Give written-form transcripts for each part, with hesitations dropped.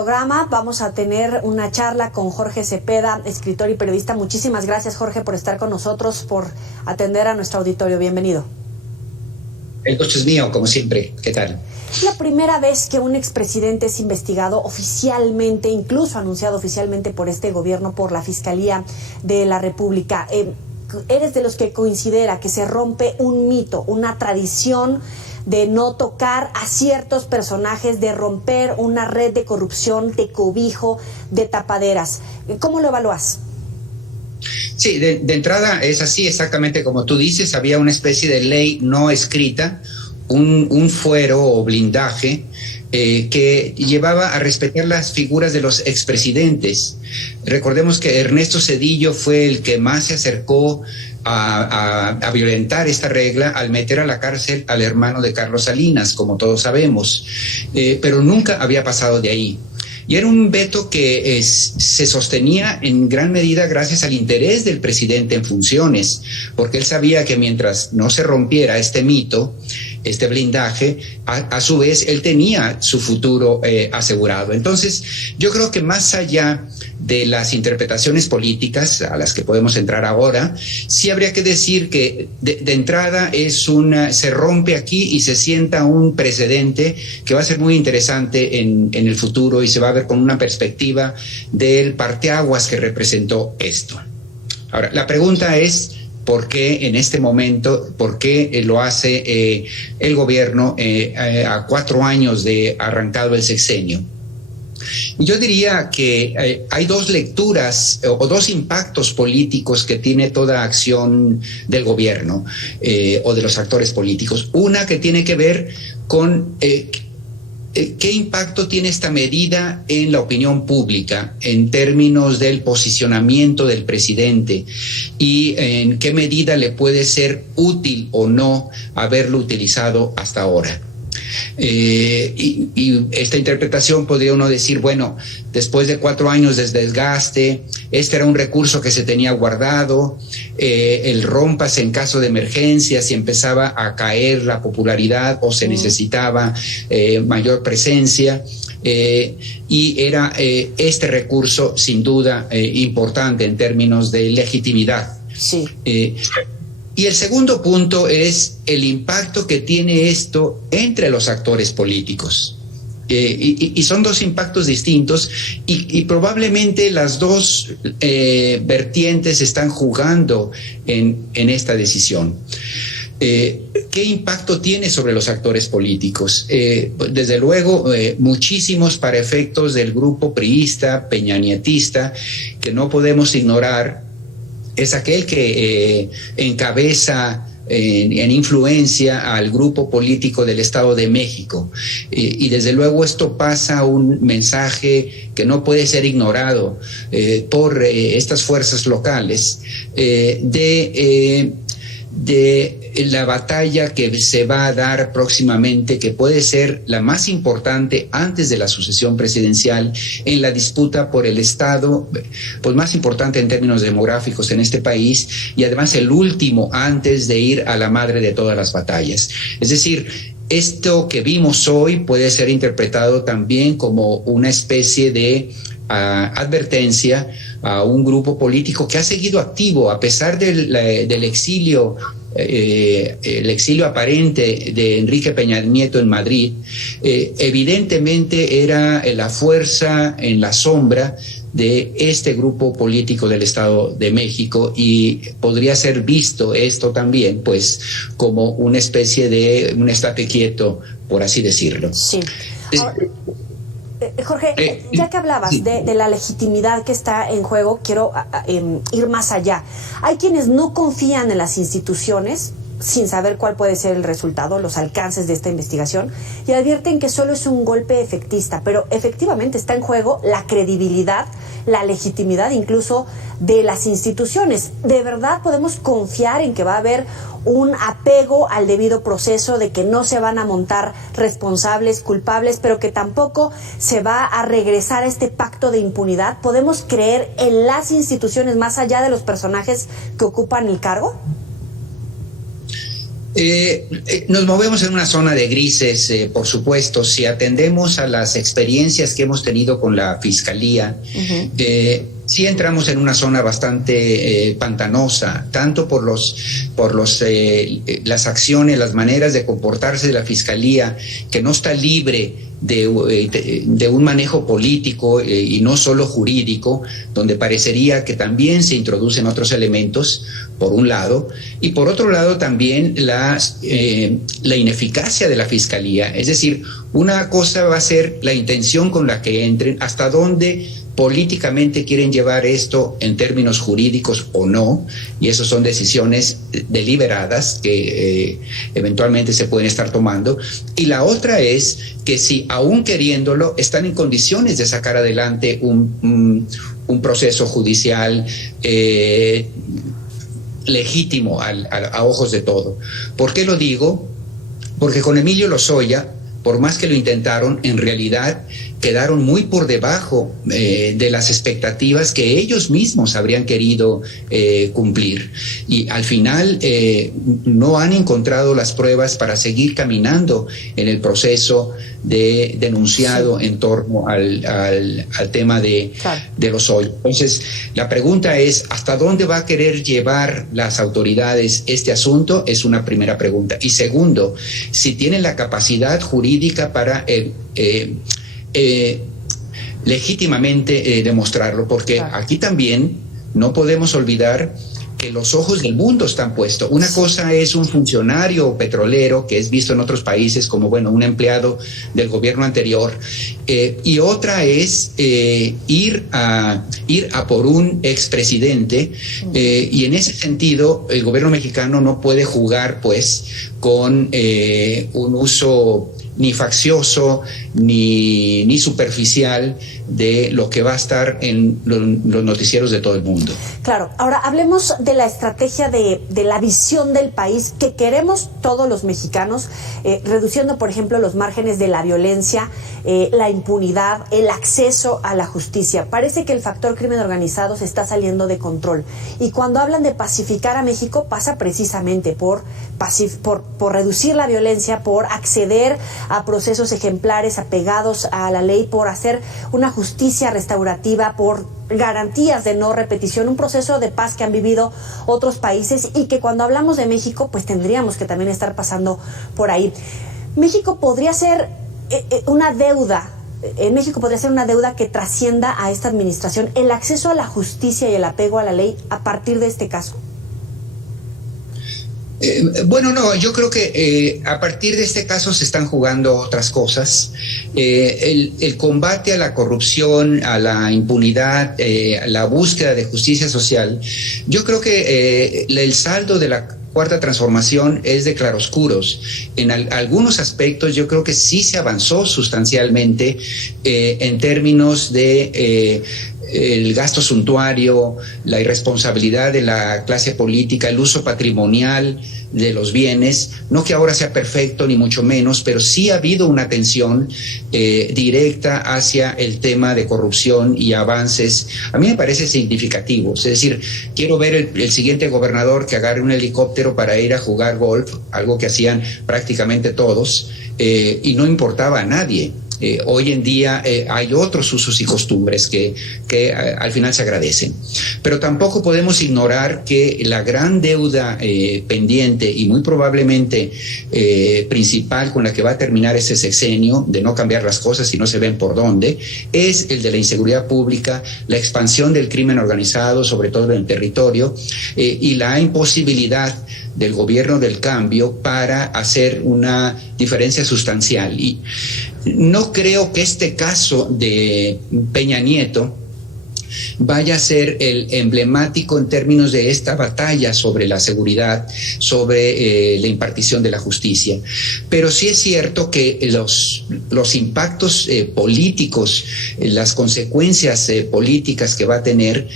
Programa vamos a tener una charla con Jorge Cepeda, escritor y periodista. Muchísimas gracias, Jorge, por estar con nosotros, por atender a nuestro auditorio. Bienvenido. El gusto es mío, como siempre. ¿Qué tal? Es la primera vez que un expresidente es investigado oficialmente, incluso anunciado oficialmente por este gobierno, por la Fiscalía de la República. ¿Eres de los que considera que se rompe un mito, una tradición de no tocar a ciertos personajes, de romper una red de corrupción, de cobijo, de tapaderas? ¿Cómo lo evalúas? Sí, de entrada es así, exactamente como tú dices. Había una especie de ley no escrita, un fuero o blindaje que llevaba a respetar las figuras de los expresidentes. Recordemos que Ernesto Zedillo fue el que más se acercó a violentar esta regla al meter a la cárcel al hermano de Carlos Salinas, como todos sabemos, pero nunca había pasado de ahí. Y era un veto que se sostenía en gran medida gracias al interés del presidente en funciones, porque él sabía que mientras no se rompiera este mito, este blindaje, a su vez él tenía su futuro asegurado. Entonces, yo creo que más allá de las interpretaciones políticas a las que podemos entrar ahora, sí habría que decir que de entrada se rompe aquí y se sienta un precedente que va a ser muy interesante en el futuro y se va a ver con una perspectiva del parteaguas que representó esto. Ahora, la pregunta es: ¿por qué en este momento, por qué lo hace el gobierno a 4 años de arrancado el sexenio? Yo diría que hay dos lecturas o dos impactos políticos que tiene toda acción del gobierno o de los actores políticos. Una que tiene que ver con qué impacto tiene esta medida en la opinión pública en términos del posicionamiento del presidente y en qué medida le puede ser útil o no haberlo utilizado hasta ahora. Y esta interpretación podría uno decir, bueno, después de 4 años de desgaste, este era un recurso que se tenía guardado, el rómpase en caso de emergencia, si empezaba a caer la popularidad o se necesitaba mayor presencia, y era este recurso sin duda importante en términos de legitimidad. Sí. Y el segundo punto es el impacto que tiene esto entre los actores políticos. Y son dos impactos distintos y probablemente las dos vertientes están jugando en esta decisión. ¿Qué impacto tiene sobre los actores políticos? Desde luego, muchísimos para efectos del grupo priista, peñanietista, que no podemos ignorar. Es aquel que encabeza en influencia al grupo político del Estado de México. Y desde luego esto pasa un mensaje que no puede ser ignorado por estas fuerzas locales de la batalla que se va a dar próximamente, que puede ser la más importante antes de la sucesión presidencial, en la disputa por el estado pues más importante en términos demográficos en este país, y además el último antes de ir a la madre de todas las batallas. Es decir, esto que vimos hoy puede ser interpretado también como una especie de advertencia a un grupo político que ha seguido activo a pesar del exilio, el exilio aparente de Enrique Peña Nieto en Madrid. Evidentemente era la fuerza en la sombra de este grupo político del Estado de México, y podría ser visto esto también pues como una especie de un estate quieto, por así decirlo. Sí. Ahora, Jorge, ya que hablabas sí, de la legitimidad que está en juego, quiero ir más allá. Hay quienes no confían en las instituciones sin saber cuál puede ser el resultado, los alcances de esta investigación, y advierten que solo es un golpe efectista, pero efectivamente está en juego la credibilidad, la legitimidad incluso de las instituciones. ¿De verdad podemos confiar en que va a haber un apego al debido proceso, de que no se van a montar responsables, culpables, pero que tampoco se va a regresar a este pacto de impunidad? ¿Podemos creer en las instituciones más allá de los personajes que ocupan el cargo? Nos movemos en una zona de grises, por supuesto. Si atendemos a las experiencias que hemos tenido con la Fiscalía, sí entramos en una zona bastante pantanosa, tanto por las acciones, las maneras de comportarse de la Fiscalía, que no está libre de un manejo político y no solo jurídico, donde parecería que también se introducen otros elementos, por un lado, y por otro lado también la ineficacia de la Fiscalía. Es decir, una cosa va a ser la intención con la que entren, hasta dónde políticamente quieren llevar esto en términos jurídicos o no, y eso son decisiones deliberadas que eventualmente se pueden estar tomando. Y la otra es que si aún queriéndolo están en condiciones de sacar adelante un proceso judicial legítimo a ojos de todo. ¿Por qué lo digo? Porque con Emilio Lozoya, por más que lo intentaron, en realidad quedaron muy por debajo de las expectativas que ellos mismos habrían querido cumplir. Y al final no han encontrado las pruebas para seguir caminando en el proceso de denunciado en torno al tema de Lozoya. Entonces, la pregunta es, ¿hasta dónde va a querer llevar las autoridades este asunto? Es una primera pregunta. Y segundo, si tienen la capacidad jurídica para legítimamente demostrarlo, porque aquí también no podemos olvidar que los ojos del mundo están puestos. Una cosa es un funcionario petrolero que es visto en otros países como, bueno, un empleado del gobierno anterior, y otra es ir a por un expresidente, y en ese sentido el gobierno mexicano no puede jugar pues con un uso ni faccioso ni superficial de lo que va a estar en los noticieros de todo el mundo. Claro, ahora hablemos de la estrategia de la visión del país que queremos todos los mexicanos, reduciendo, por ejemplo, los márgenes de la violencia, la impunidad, el acceso a la justicia. Parece que el factor crimen organizado se está saliendo de control. Y cuando hablan de pacificar a México, pasa precisamente por reducir la violencia, por acceder a procesos ejemplares apegados a la ley, por hacer una justicia restaurativa, por garantías de no repetición, un proceso de paz que han vivido otros países y que cuando hablamos de México, pues tendríamos que también estar pasando por ahí. México podría ser una deuda. En México podría ser una deuda que trascienda a esta administración, el acceso a la justicia y el apego a la ley a partir de este caso. Bueno, no, yo creo que a partir de este caso se están jugando otras cosas. El combate a la corrupción, a la impunidad, la búsqueda de justicia social, yo creo que el saldo de la Cuarta Transformación es de claroscuros. En algunos aspectos yo creo que sí se avanzó sustancialmente en términos de el gasto suntuario, la irresponsabilidad de la clase política, el uso patrimonial de los bienes, no que ahora sea perfecto ni mucho menos, pero sí ha habido una atención directa hacia el tema de corrupción y avances. A mí me parece significativo, es decir, quiero ver el siguiente gobernador que agarre un helicóptero para ir a jugar golf, algo que hacían prácticamente todos, y no importaba a nadie. Hoy en día hay otros usos y costumbres que al final se agradecen. Pero tampoco podemos ignorar que la gran deuda pendiente y muy probablemente principal con la que va a terminar ese sexenio, de no cambiar las cosas si no se ven por dónde, es el de la inseguridad pública, la expansión del crimen organizado, sobre todo en el territorio, y la imposibilidad del gobierno del cambio para hacer una diferencia sustancial. Y no creo que este caso de Peña Nieto vaya a ser el emblemático en términos de esta batalla sobre la seguridad, sobre la impartición de la justicia. Pero sí es cierto que los impactos políticos, las consecuencias políticas que va a tener,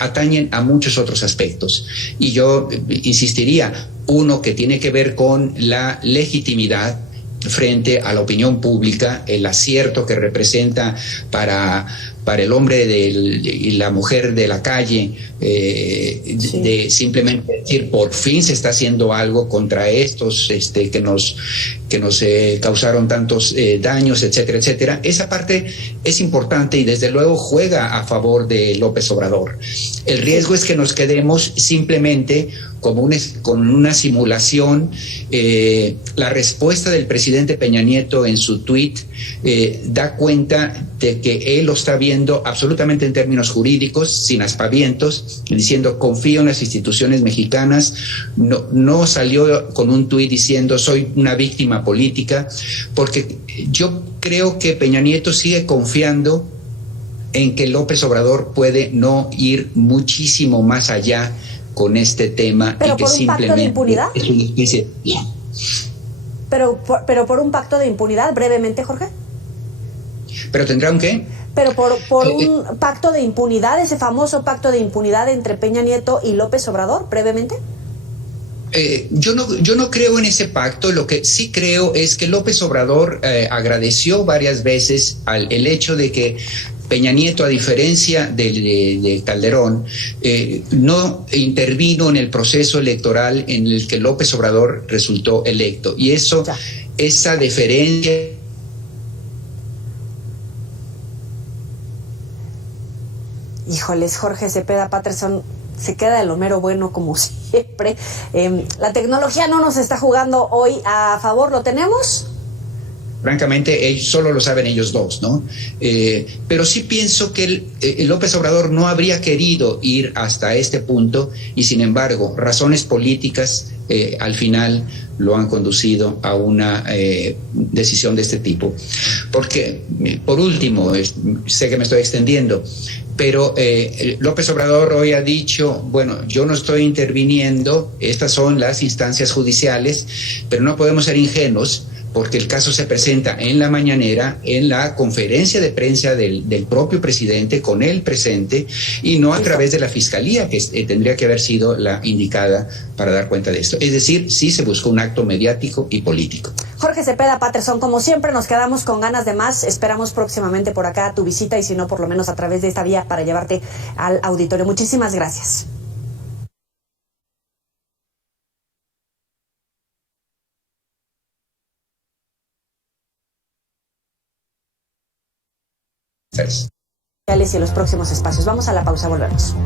atañen a muchos otros aspectos. Y yo insistiría, uno que tiene que ver con la legitimidad frente a la opinión pública, el acierto que representa para para el hombre y la mujer de la calle, de simplemente decir, por fin se está haciendo algo contra estos que nos causaron tantos daños, etcétera, etcétera. Esa parte es importante y desde luego juega a favor de López Obrador. El riesgo es que nos quedemos simplemente con una simulación. La respuesta del presidente Peña Nieto en su tuit da cuenta de que él lo está viendo absolutamente en términos jurídicos, sin aspavientos, diciendo confío en las instituciones mexicanas. No salió con un tuit diciendo soy una víctima política, porque yo creo que Peña Nieto sigue confiando en que López Obrador puede no ir muchísimo más allá con este tema. ¿Pero y que por un pacto de impunidad? Es una especie de... Pero por un pacto de impunidad, brevemente, Jorge. ¿Pero tendrá un qué? Pero por un pacto de impunidad, ese famoso pacto de impunidad entre Peña Nieto y López Obrador, brevemente. Yo no creo en ese pacto. Lo que sí creo es que López Obrador agradeció varias veces el hecho de que Peña Nieto, a diferencia de Calderón, no intervino en el proceso electoral en el que López Obrador resultó electo. Y esa deferencia... Híjoles, Jorge Cepeda Patterson se queda el Homero bueno como siempre. La tecnología no nos está jugando hoy a favor, ¿lo tenemos? Francamente, solo lo saben ellos dos, ¿no? Pero sí pienso que López Obrador no habría querido ir hasta este punto y, sin embargo, razones políticas al final lo han conducido a una decisión de este tipo. Porque, por último, sé que me estoy extendiendo, pero López Obrador hoy ha dicho, bueno, yo no estoy interviniendo, estas son las instancias judiciales, pero no podemos ser ingenuos, porque el caso se presenta en la mañanera, en la conferencia de prensa del propio presidente, con él presente, y no a través de la fiscalía, que tendría que haber sido la indicada para dar cuenta de esto. Es decir, sí se buscó un acto mediático y político. Jorge Cepeda Patterson, como siempre nos quedamos con ganas de más. Esperamos próximamente por acá tu visita, y si no, por lo menos a través de esta vía para llevarte al auditorio. Muchísimas gracias. Y en los próximos espacios. Vamos a la pausa, volvemos.